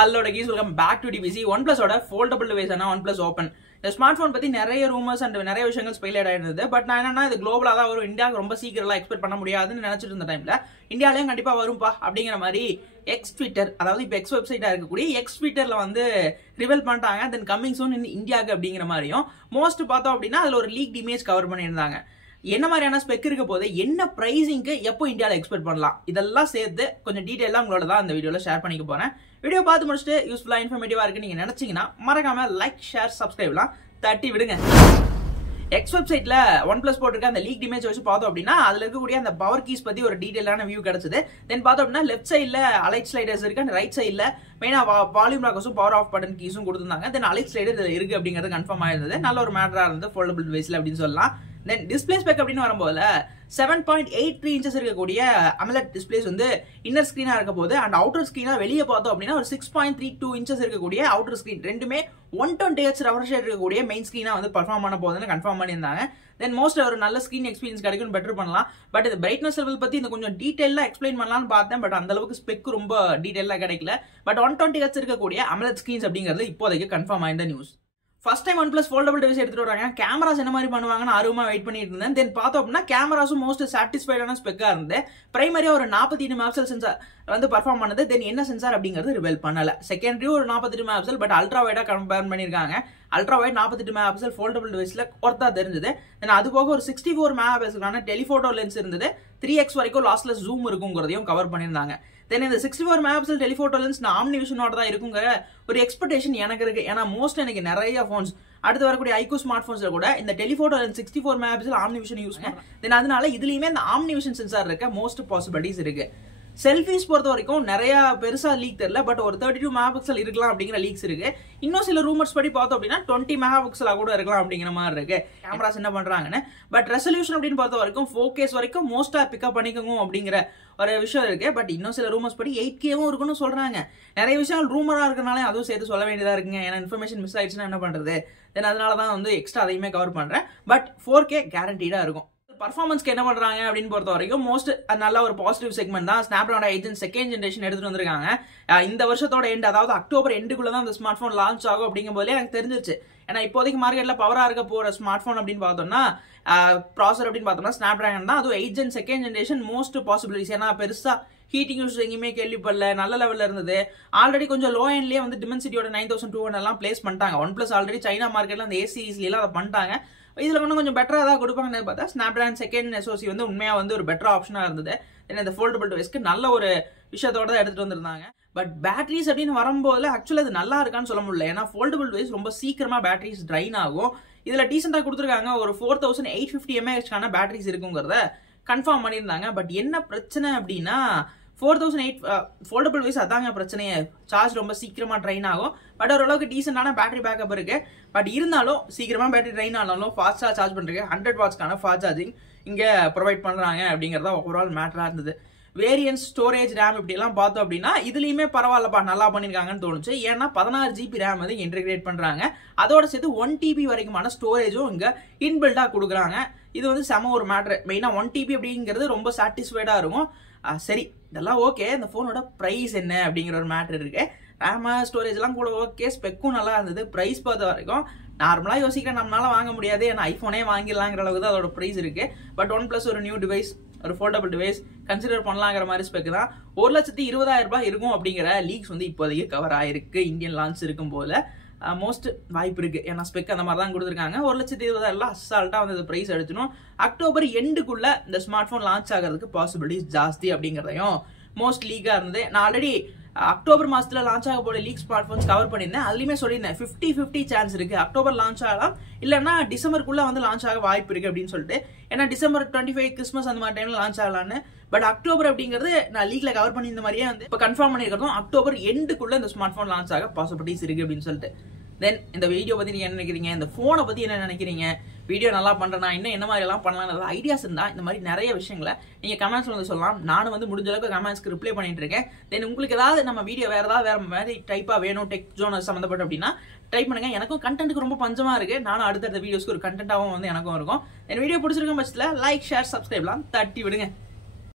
Hello guys, welcome back to DVC. OnePlus foldable device OnePlus Open. The smartphone பத்தி நிறைய rumors and நிறைய விஷயங்கள் speculate ஆயிருந்தது. But நான் என்னன்னா இது குளோபலா தான் வரும், இந்தியாவுக்கு ரொம்ப சீக்கிரமா எக்ஸ்பெக்ட் பண்ண முடியாதுன்னு நினைச்சிட்டு இருந்த டைம்ல இந்தியாலயும் கண்டிப்பா வரும்பா அப்படிங்கிற மாதிரி எக்ஸ் ட்விட்டர், அதாவது இப்போ எக்ஸ் வெப்சைட்டா இருக்கக்கூடிய எக்ஸ் ட்விட்டர்ல வந்து ரிவீல் பண்ணிட்டாங்க. தென் கம்மிங் சூன் இன் இந்தியாவுக்கு அப்படிங்கிற மாதிரியும் மோஸ்ட் பார்த்தோம் அப்படின்னா அதுல ஒரு லீக் இமேஜ் கவர் பண்ணியிருந்தாங்க. என்ன மாதிரியான ஸ்பெக் இருக்க போது, என்ன பிரைசிங்க்கு எப்போ இந்தியாவில் எக்ஸ்பெக்ட் பண்ணலாம், இதெல்லாம் சேர்த்து கொஞ்சம் டீடைலா உங்களோட தான் இந்த வீடியோல ஷேர் பண்ணிக்க போறேன். வீடியோ பார்த்து முடிச்சுட்டு யூஸ்ஃபுல்லா இன்ஃபர்மேட்டிவா இருக்கு நீங்க நினைச்சீங்கன்னா மறக்காம லைக் ஷேர் சப்ஸ்கிரைப்லாம் தட்டி விடுங்க. எக்ஸ் வெப்சைட்ல OnePlus போட்டிருக்க அந்த லீக் இமேஜ் வச்சு பார்த்தோம் அப்படின்னா அதுல இருக்கக்கூடிய அந்த பவர் கீஸ் பத்தி ஒரு டீடைலான வியூ கிடைச்சது. தென் பார்த்தோம் அப்படின்னா லெஃப்ட் சைட்ல அலைட் ஸ்லைடர்ஸ் இருக்கு, அண்ட் ரைட் சைட்ல மெயினா வால்யூம் ராக்கர்ஸும் பவர் ஆஃப் பட்டன் கீஸும் கொடுத்திருந்தாங்க. தென் அலைட் ஸ்லைடர் இருக்கு அப்படிங்கிறது கன்ஃபார்ம் ஆயிருந்தது. நல்ல ஒரு மேட்டரா இருந்தது ஃபோல்டபிள் டிவைஸ்ல அப்படின்னு சொல்லலாம். தென் டிஸ்பிளே ஸ்பெக் அப்படின்னு வரும்போது 7.83 இன்ச்சஸ் இருக்கக்கூடிய AMOLED டிஸ்பிளேஸ் வந்து இன்னர் ஸ்கிரீனா இருக்க போது, அண்ட் அவுட்டர் ஸ்கிரீனா வெளியே பார்த்தோம் அப்படின்னா ஒரு 6.32 இன்ச்சஸ் இருக்கக்கூடிய அவுட்டர் ஸ்கிரீன், ரெண்டுமே 120Hz ரெஃப்ரெஷ் ரேட் இருக்கக்கூடிய மெயின் ஸ்கிரீனா வந்து பர்ஃபார்ம் பண்ண போகுதுன்னு கன்ஃபார்ம் பண்ணியிருந்தாங்க. தென் மோஸ்ட் ஒரு நல்ல ஸ்கிரீன் எக்ஸ்பீரியன்ஸ் கிடைக்கும், பெட்டர் பண்ணலாம். பட் இது பிரைட்னஸ் லெவல் பத்தி இந்த கொஞ்சம் டீடைலா எக்ஸ்பிளைன் பண்ணலாம்னு பார்த்தேன். பட் அந்த அளவுக்கு ஸ்பெக் ரொம்ப டீடைலா கிடைக்கல. பட் 120Hz இருக்கக்கூடிய AMOLED ஸ்கிரீன்ஸ் அப்படிங்கிறது இப்போதைக்கு கன்ஃபார்ம் ஆயிருந்த news. First time OnePlus foldable device எடுத்துட்டு வராங்க. கேமராஸ் என்ன மாதிரி பண்ணுவாங்கன்னு ஆர்வமா வெயிட் பண்ணிட்டு இருந்தேன். தென் பார்த்தோம் அப்படின்னா கேமராஸும் மோஸ்ட் சாட்டிஸ்ஃபைடான ஸ்பெக்கா இருந்து பிரைமரியா ஒரு 48 மெகாபிக்சல் சென்சார் வந்து பர்ஃபார்ம் பண்ணது. தென் என்ன சென்சார் அப்படிங்கிறது ரிவீல் பண்ணல. செகண்டரி ஒரு 48 மெகாபிக்சல், பட் அல்ட்ரா வைடா கம்பேர் பண்ணிருக்காங்க. அல்ட்ரா வைட் 48 மெகாபிக்சல் ஃபோல்டபிள் டிவைஸ்ல ஒர்த்தா தெரிஞ்சது. தென் அது போக ஒரு 64 மெகாபிக்சலான டெலிஃபோட்டோ லென்ஸ் இருந்தது. 3x வரைக்கும் லாஸ்லெஸ் ஜூம் இருக்குங்கிறதையும் கவர் பண்ணியிருந்தாங்க. தென் இந்த 64 மெகாபிக்சல் டெலிஃபோட்டோ லென்ஸ் ஆம்னி விஷனோட தான் இருக்குங்கிற ஒரு எக்ஸ்பெக்டேஷன் எனக்கு இருக்கு. ஏன்னா மோஸ்ட் எனக்கு நிறைய போன்ஸ் அடுத்து வரக்கூடிய ஐக்யூ ஸ்மார்ட் போன்ஸ்ல கூட இந்த telephoto lens 64 megapixel omni vision use பண்ணுறேன். தென் அதனால இதுலயுமே இந்த ஆம்னி விஷன் சென்சார் இருக்க மோஸ்ட் பாசிபிலிட்டிஸ் இருக்கு. செல்ஃபிஸ் பொறுத்த வரைக்கும் நிறைய பெருசா லீக் தெரியல, பட் ஒரு 32 மெகாபிக்சல் இருக்கலாம் அப்படிங்கிற லீக்ஸ் இருக்கு. இன்னும் சில ரூமர்ஸ் படி பார்த்தோம் அப்படின்னா 20 மெகாபிக்சலா கூட இருக்கலாம் அப்படிங்கிற மாதிரி இருக்கு. கேமராஸ் என்ன பண்றாங்கன்னு. பட் ரெசல்யூஷன் அப்படின்னு பொறுத்த வரைக்கும் 4K வரைக்கும் மோஸ்டா பிக்கப் பண்ணிக்கோங்க அப்படிங்கிற ஒரு விஷயம் இருக்கு. பட் இன்னும் சில ரூமர்ஸ் படி 8Kவும் இருக்குன்னு சொல்றாங்க. நிறைய விஷயங்கள் ரூமரா இருக்கனால அதுவும் சேர்த்து சொல்ல வேண்டியதா இருக்குங்க. ஏன்னா இன்ஃபர்மேஷன் மிஸ் ஆயிடுச்சுன்னா என்ன பண்றது. தென் அதனாலதான் வந்து எக்ஸ்ட்ரா அதையுமே கவர் பண்றேன். பட் 4K கேரண்டீடா இருக்கும். பர்ஃபார்மன்ஸ்க்கு என்ன பண்றாங்க அப்படின்னு பொறுத்த வரைக்கும் மோஸ்ட் நல்ல ஒரு பாசிட்டிவ் செக்மெண்ட் தான். ஸ்னாப்டிராகன் 8 Gen செகண்ட் ஜெனரேஷன் எடுத்துட்டு வந்திருக்காங்க. இந்த வருஷத்தோட எண்ட், அதாவது அக்டோபர் எண்டுக்குள்ள தான் இந்த ஸ்மார்ட் போன் லான்ச் ஆகும் அப்படிங்கும் போதே எனக்கு தெரிஞ்சிருச்சு. ஏன்னா இப்போதைக்கு மார்க்கெட்ல பவரா இருக்க போற ஸ்மார்ட் போன் அப்படின்னு பார்த்தோம்னா ப்ராசர் அப்படின்னு பார்த்தோம்னா ஸ்னாப்டிராகன் தான். அதுவும் 8 Gen second generation most possibilities. ஏன்னா பெருசா ஹீட்டிங் யூஸ் எங்கேயுமே கேள்விப்படல, நல்ல லெவல்ல இருந்தது. ஆல்ரெடி கொஞ்சம் லோ எண்ட்லயே வந்து டிமென்சிட்டியோட 9200 எல்லாம் பிளேஸ் பண்ணிட்டாங்க. OnePlus ஆல்ரெடி சைனா மார்க்கெட்ல அந்த ஏ சீரீஸ்ல எல்லாம் அதை பண்ணிட்டாங்க. இதுல கொஞ்சம் பெட்டரா தான் கொடுப்பாங்கன்னு பார்த்தா ஸ்னாப்டிராகன் செகண்ட் SoC வந்து உண்மையா வந்து ஒரு பெட்டர் ஆப்ஷனா இருந்தது. இந்த ஃபோல்டபிள் டிவைஸ்க்கு நல்ல ஒரு விஷயத்தோட தான் எடுத்துட்டு வந்திருந்தாங்க. பட் பேட்டரிஸ் அப்படின்னு வரும்போது ஆக்சுவலா அது நல்லா இருக்கான்னு சொல்ல முடியல. ஏன்னா ஃபோல்டபிள் டிவைஸ் ரொம்ப சீக்கிரமா பேட்டரிஸ் ட்ரைன் ஆகும். இதுல டீசெண்டா கொடுத்துருக்காங்க. ஒரு 4850 mAh பேட்டரிஸ் இருக்குங்கிறத கன்ஃபார்ம் பண்ணியிருந்தாங்க. பட் என்ன பிரச்சனை அப்படின்னா 4008 ஃபோல்டபிள் டிவைஸ் அதாங்க பிரச்சனையே. சார்ஜ் ரொம்ப சீக்கிரமா ட்ரைன் ஆகும். பட் ஓரளவுக்கு டீசென்டான பேட்டரி பேக்கப் இருக்கு. பட் இருந்தாலும் சீக்கிரமா பேட்டரி ட்ரைன் ஆனாலும் ஃபாஸ்டா சார்ஜ் பண்றதுக்கு 100 வாட்ஸ்க்கான ஃபாஸ்ட் சார்ஜிங் இங்க ப்ரொவைட் பண்றாங்க அப்படிங்கறத ஓவரால் மேட்டரா இருந்தது. வேரியன்ஸ், ஸ்டோரேஜ், ரேம் இப்படி எல்லாம் பார்த்தோம் அப்படின்னா இதுலயுமே பரவாயில்லப்பா, நல்லா பண்ணிருக்காங்கன்னு தோணுச்சு. ஏன்னா 16 GB ரேம் வந்து இன்டெகிரேட் பண்றாங்க. அதோட சேர்த்து 1 TB வரைக்குமான ஸ்டோரேஜும் இங்க இன்பில்டா கொடுக்குறாங்க. இது வந்து செம ஒரு மேட்டர். மெயினா 1 TB அப்படிங்கிறது ரொம்ப சாட்டிஸ்ஃபைடா இருக்கும். சரி, இதெல்லாம் ஓகே. இந்த போனோட பிரைஸ் என்ன அப்படிங்கிற ஒரு மேட்டர் இருக்கு. ரேம், ஸ்டோரேஜ் எல்லாம் கூட ஓகே, ஸ்பெக்கும் நல்லா இருந்தது. பிரைஸ் பார்த்த வரைக்கும் நார்மலா யோசிக்கிறேன் நம்மளால வாங்க முடியாது, ஏன்னா ஐபோனே வாங்கிடலாங்கிற அளவுக்கு தான் அதோட பிரைஸ் இருக்கு. பட் OnePlus ஒரு நியூ டிவைஸ், ஒரு ஃபோல்டபிள் டிவைஸ் கன்சிடர் பண்ணலாங்கிற மாதிரி ஸ்பெக் தான். 1,20,000 ரூபாய் இருக்கும் அப்படிங்கிற லீக்ஸ் வந்து இப்போதைக்கு கவர் ஆயிருக்கு. இந்தியன் லான்ச் இருக்கும் போல மோஸ்ட் வாய்ப்பு இருக்கு. ஏன்னா ஸ்பெக் அந்த மாதிரி தான் கொடுத்துருக்காங்க. 1,20,000 அசால்ட்டா வந்து பிரைஸ் அடிச்சிடும். அக்டோபர் எண்டுக்குள்ள இந்த ஸ்மார்ட் போன் லான்ச் ஆகிறதுக்கு பாசிபிலிட்டிஸ் ஜாஸ்தி அப்படிங்கிறதையும் மோஸ்ட் லீக்கா இருந்தது. நான் ஆல்ரெடி அக்டோபர் மாசத்துல லான்ச் ஆக போற லீக் ஸ்மார்ட் போன்ஸ் கவர் பண்ணியிருந்தேன். அதுலயுமே சொல்லியிருந்தேன் 50-50 சான்ஸ் இருக்கு. அக்டோபர் லான்ச் ஆகலாம், இல்லைன்னா டிசம்பருக்குள்ள வந்து லான்ச் ஆக வாய்ப்பு இருக்கு அப்படின்னு சொல்லிட்டு. ஏன்னா டிசம்பர் 25 கிறிஸ்மஸ் அந்த மாதிரி டைம்ல லான்ச் ஆகலான்னு. பட் அக்டோபர் அப்படிங்கிறது நான் லீக்ல கவர் பண்ணியிருந்த மாதிரியே வந்து இப்போ கன்ஃபார்ம் பண்ணிருக்கிறதும் அக்டோபர் எண்டுக்குள்ள இந்த ஸ்மார்ட் போன் லான்ச் ஆக பாசிபிலிட்டிஸ் இருக்கு அப்படின்னு சொல்லிட்டு. தென் இந்த வீடியோ பத்தி நீங்க என்ன நினைக்கிறீங்க, இந்த போனை பத்தி என்ன நினைக்கிறீங்க, வீடியோ நல்லா பண்றேன்னா இன்னும் என்ன மாதிரி எல்லாம் பண்ணலாம் ஐடியாஸ் இருந்தா இந்த மாதிரி நிறைய விஷயங்களை நீங்க கமெண்ட்ஸ்ல வந்து சொல்லலாம். நானும் வந்து முடிஞ்ச அளவுக்கு கமெண்ட்ஸ்க்கு ரிப்ளை பண்ணிட்டு இருக்கேன். தென் உங்களுக்கு ஏதாவது நம்ம வீடியோ வேற மாதிரி டைப்பா வேணும், டெக் ஜோன் சம்பந்தப்பட்ட அப்படின்னா ட்ரை பண்ணுங்க. எனக்கும் கண்டென்ட்டுக்கு ரொம்ப பஞ்சமா இருக்கு. நானும் அடுத்த வீடியோஸ்க்கு ஒரு கண்டென்ட்டாவும் வந்து எனக்கும் இருக்கும். என் வீடியோ பிடிச்சிருக்கும் பட்சத்துல லைக், ஷேர், சப்ஸ்கிரைப்லாம் தட்டி விடுங்க.